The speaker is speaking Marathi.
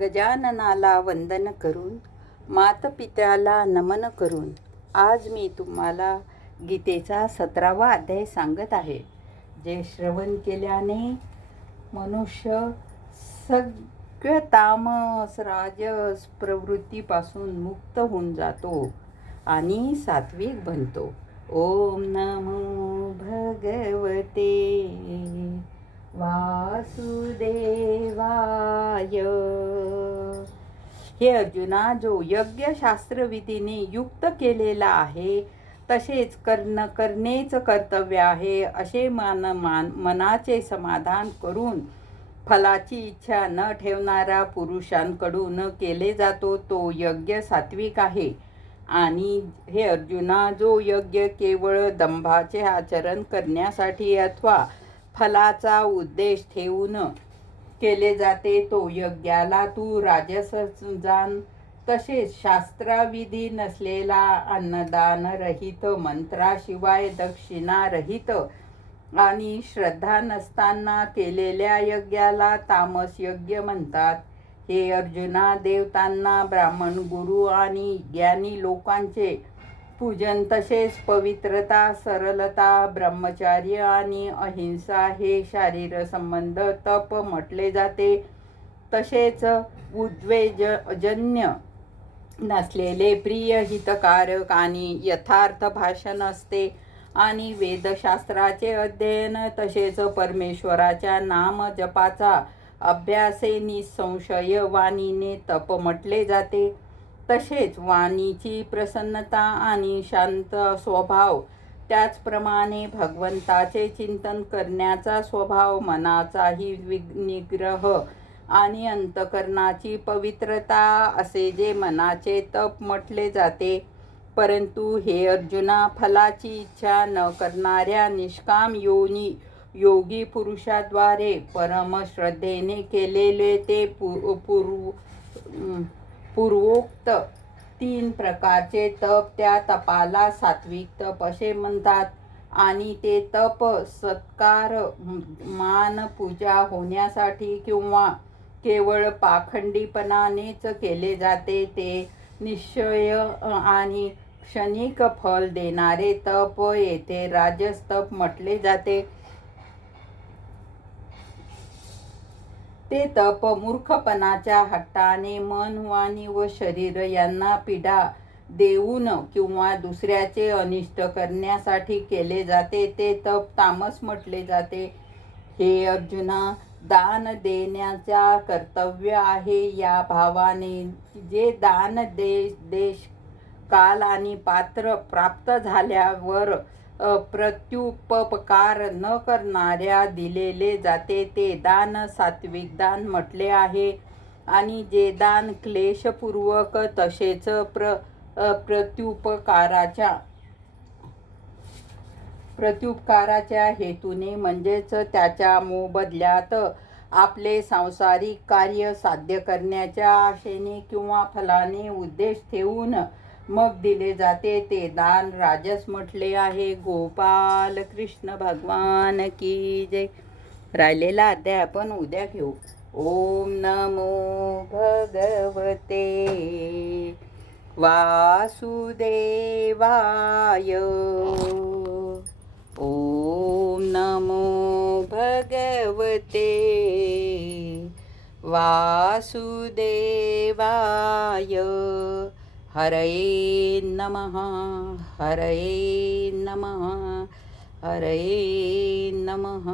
गजाननाला वंदन करून, मातपित्याला नमन करून आज मी तुम्हाला गीतेचा 17वा अध्याय सांगत आहे. जे श्रवण केल्याने मनुष्य सगळ्या तामस राजस प्रवृत्तीपासून मुक्त होऊन जातो आणि सात्विक बनतो. ओम नमो भगवते वासुदेवाय. हे अर्जुना, जो यज्ञशास्त्र विधीने युक्त केलेला आहे तसेच करणेच कर्तव्य आहे असे मनाचे समाधान करून फलाची इच्छा न ठेवणारा पुरुषांकडून केले जातो तो यज्ञ सात्विक आहे. आणि हे अर्जुना, जो यज्ञ केवळ दंभाचे आचरण करण्यासाठी अथवा फलाचा उद्देश ठेवून केले जाते तो यज्ञाला तू राजस जाण. तसेच शास्त्राविधी नसलेला अन्नदान रहित, मंत्राशिवाय दक्षिणा रहित आणि श्रद्धा नसताना केलेल्या यज्ञाला तामस यज्ञ म्हणतात. हे अर्जुना, देवतांना, ब्राह्मण, गुरु आणि ज्ञानी लोकांचे पूजन तसेच पवित्रता, सरलता, ब्रह्मचर्य आणि अहिंसा हे शारीर संबंध तप म्हटले जाते. तसेच उद्वेजजन्य नसलेले प्रिय, हितकारक आणि यथार्थ भाषण असते. आणि वेदशास्त्राचे अध्ययन तसेच परमेश्वराच्या नाम जपाचा अभ्यासे निसंशय वाणीने तप म्हटले जाते. तसेच वाणीची प्रसन्नता आणि शांत स्वभाव, त्याचप्रमाणे भगवंताचे चिंतन करण्याचा स्वभाव, मनाचाही निग्रह आणि अंतकरणाची पवित्रता असे जे मनाचे तप म्हटले जाते. परंतु हे अर्जुना, फलाची इच्छा न करणाऱ्या निष्काम योगी पुरुषाद्वारे परमश्रद्धेने केलेले ते पूर्वोक्त 3 प्रकारचे तप, त्या तपाला सात्विक तप असे म्हणतात. आणि ते तप सत्कार, मान, पूजा होण्यासाठी किंवा केवळ पाखंडीपणानेच केले जाते. ते निश्चय आणि क्षणिक फल देणारे तप येथे राजस तप म्हटले जाते. ते तप मूर्खपणाच्या हट्टाने मन, वाणी व शरीर यांना पीडा देऊन किंवा दुसऱ्याचे अनिष्ट करण्यासाठी केले जाते. ते तप तामस म्हटले जाते. हे अर्जुना, दान देण्याचा कर्तव्य आहे या भावाने जे दान देश, काल आणि पात्र प्राप्त झाल्यावर प्रत्युपकार न करणाऱ्या दिलेले जाते ते दान सात्विक दान म्हटले आहे. आणि जे दान क्लेशपूर्वक तसेच प्रत्युपकाराच्या हेतूने म्हणजेच त्याच्या मोबदल्यात आपले सांसारिक कार्य साध्य करण्याच्या आशेने किंवा फलाने उद्देश ठेवून मग दिले जाते ते दान राजस म्हटले आहे. गोपाल कृष्ण भगवान की जय. राहिलेला अध्याय आपण उद्या घेऊ. ओम नमो भगवते वासुदेवाय. ओम नमो भगवते वासुदेवाय. हरये नमः, हरये नमः, हरये नमः.